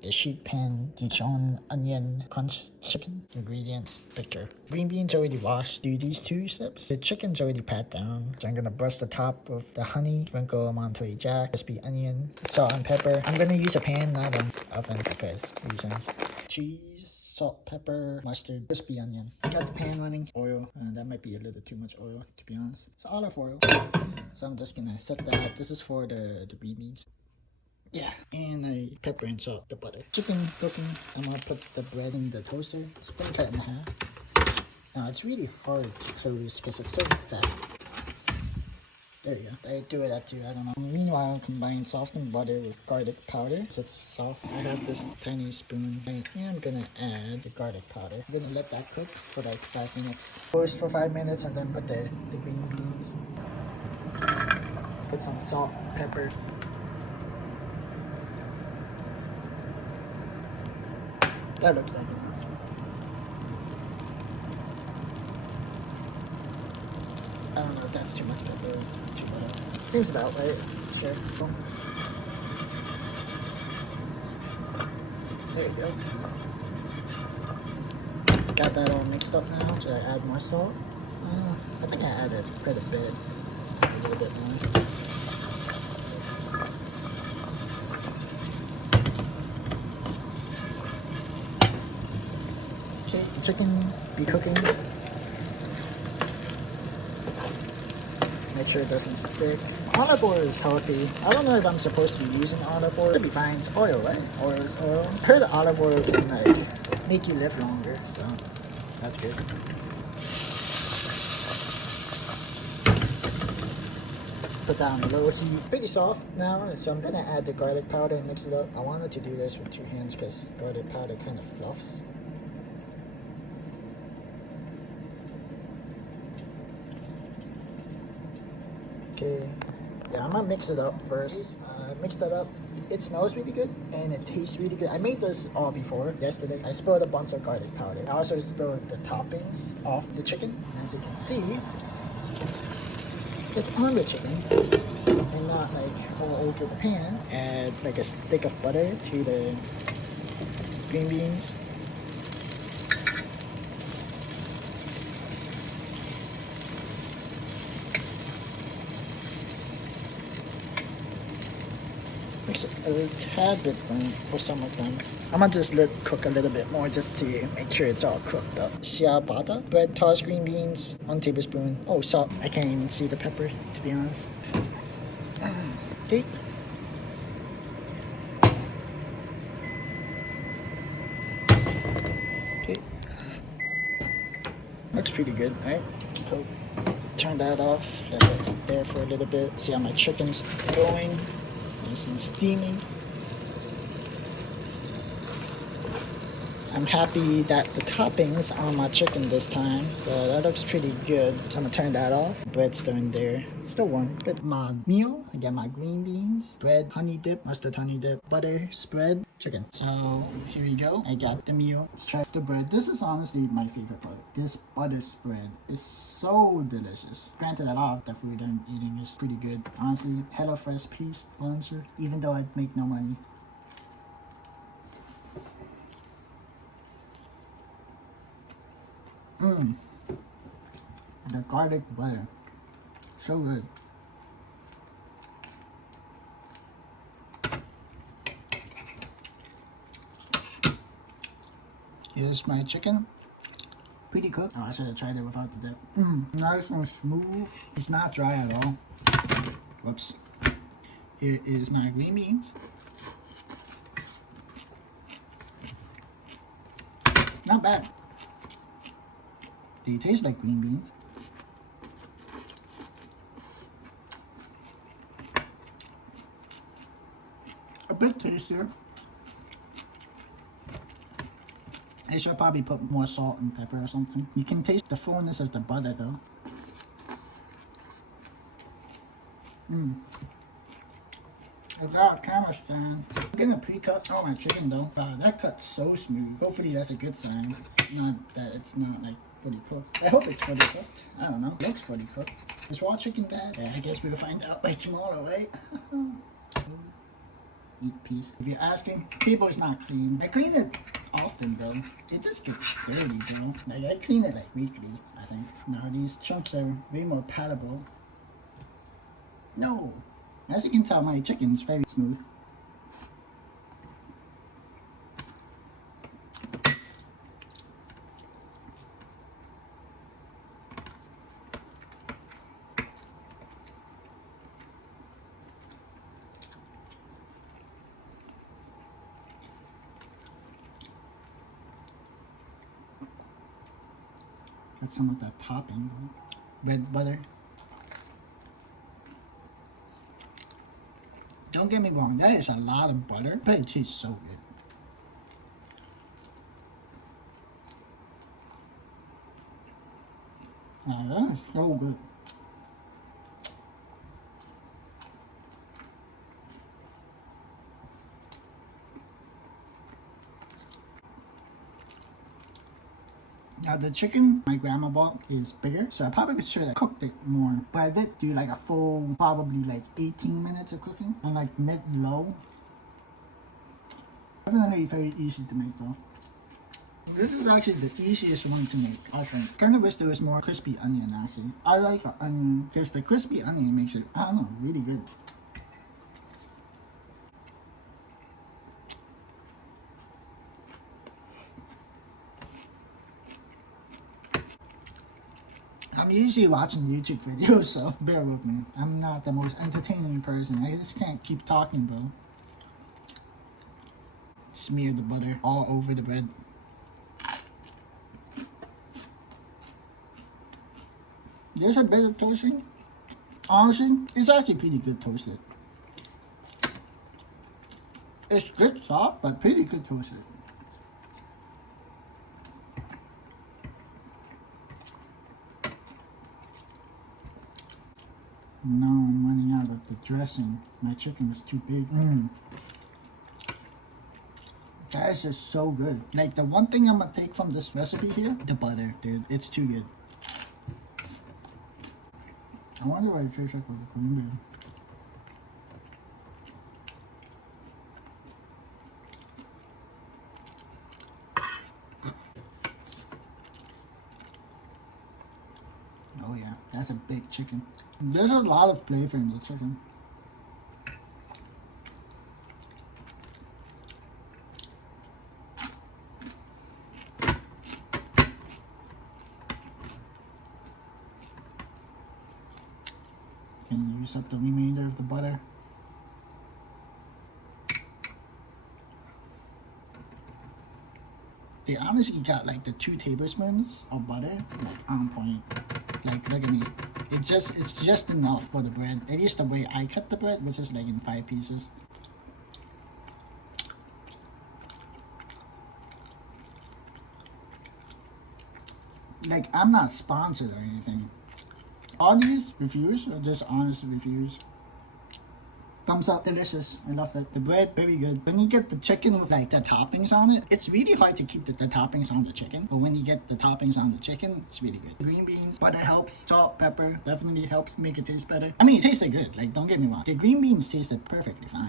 the sheet pan Dijon onion crunch chicken. Ingredients, picture. Green beans already washed. Do these 2 steps. The chicken's already pat down. So I'm gonna brush the top with the honey, sprinkle Monterey Jack, crispy onion, salt and pepper. I'm gonna use a pan, not an oven because reasons. Cheese, salt, pepper, mustard, crispy onion. Got the pan running. Oil. That might be a little too much oil, to be honest. It's olive oil. So I'm just gonna set that up. This is for the green beans. Yeah, and I pepper and salt the butter. Chicken cooking. I'm gonna put the bread in the toaster. It's been cut in half. Now it's really hard to close because it's so fast. There you go. I do it at 2, I don't know. Meanwhile, I combine softened butter with garlic powder. So it's soft. I have this tiny spoon. I'm gonna add the garlic powder. I'm gonna let that cook for like 5 minutes. Toast for 5 minutes and then put the green beans. Put some salt, pepper. That looks like it. I don't know if that's too much pepper or too much. Seems about right. Sure. Boom. There you go. Got that all mixed up now. Should I add more salt? I think I added quite a bit. A little bit more. Okay, the chicken be cooking. Make sure it doesn't stick. Olive oil is healthy. I don't know if I'm supposed to be using olive oil. It'd be fine. It's oil, right? Oil is oil. I heard olive oil can like make you live longer, so that's good. Put that on the low heat. Pretty soft now, so I'm gonna add the garlic powder and mix it up. I wanted to do this with 2 hands because garlic powder kind of fluffs. Okay, yeah, I'm gonna mix it up first. Mix that up. It smells really good and it tastes really good. I made this all before yesterday. I spilled a bunch of garlic powder. I also spilled the toppings off the chicken. As you can see, it's on the chicken and not like all over the pan. Add like a stick of butter to the green beans. Mix it a tad bit for some of them. I'm gonna just let it cook a little bit more just to make sure it's all cooked up. Ciabatta, bread, tossed green beans, 1 tablespoon. Oh, salt. I can't even see the pepper, to be honest. Okay. Okay. Looks pretty good, right? So turn that off. Let it there for a little bit. See how my chicken's going. Nice and steaming. I'm happy that the toppings on my chicken this time, so that looks pretty good. So I'm gonna turn that off. Bread's still in there, still warm. But my meal, I got my green beans, bread, honey dip, mustard honey dip, butter, spread, chicken. So here we go. I got the meal. Let's try the bread. This is honestly my favorite part. This butter spread is so delicious. Granted, a lot of the food I'm eating is pretty good. Honestly, HelloFresh, please sponsor. Even though I make no money. The garlic butter, so good. Here's my chicken. Pretty cooked. Oh, I should have tried it without the dip. Nice and smooth. It's not dry at all. Whoops. Here is my green beans. Not bad. They taste like green beans. A bit tastier. I should probably put more salt and pepper or something. You can taste the fullness of the butter though. I got a camera stand. I'm gonna pre-cut all my chicken though. Wow, that cut's so smooth. Hopefully that's a good sign. Not that it's not like fully cooked. I hope it's fully cooked. I don't know. It looks fully cooked. Is raw chicken bad? Yeah, I guess we'll find out by tomorrow, right? eat piece. If you're asking, table is not clean. I clean it often though. It just gets dirty, bro. Like I clean it like weekly, I think. Now these chunks are way more palatable. No! As you can tell, my chicken is very smooth. Got some of that topping, red butter. Don't get me wrong, that is a lot of butter, but it tastes so good. That is so good. Now the chicken my grandma bought is bigger, so I probably should have cooked it more. But I did do like a full, probably like 18 minutes of cooking on like mid-low. Definitely very easy to make though. This is actually the easiest one to make, I think. Kind of wish there was more crispy onion actually. I like the onion because the crispy onion makes it, I don't know, really good. I'm usually watching YouTube videos, so bear with me. I'm not the most entertaining person. I just can't keep talking, bro. Smear the butter all over the bread. There's a bit of toasting. Honestly, it's actually pretty good toasted. It's good soft, but pretty good toasted. No, I'm running out of the dressing. My chicken was too big. That is just so good. Like the one thing I'm gonna take from this recipe here, the butter, dude. It's too good. I wonder why it tastes like with the green bean. Oh yeah, that's a big chicken. There's a lot of flavor in the chicken. And use up the remainder of the butter. They honestly got like the 2 tablespoons of butter, like on point. Like look at me. It's just enough for the bread. At least the way I cut the bread, which is like in 5 pieces. Like I'm not sponsored or anything. All these reviews are just honest reviews. Thumbs up, delicious. I love that. The bread, very good. When you get the chicken with like the toppings on it, it's really hard to keep the toppings on the chicken. But when you get the toppings on the chicken, it's really good. Green beans, butter helps. Salt, pepper, definitely helps make it taste better. I mean, it tasted good. Like, don't get me wrong. The green beans tasted perfectly fine.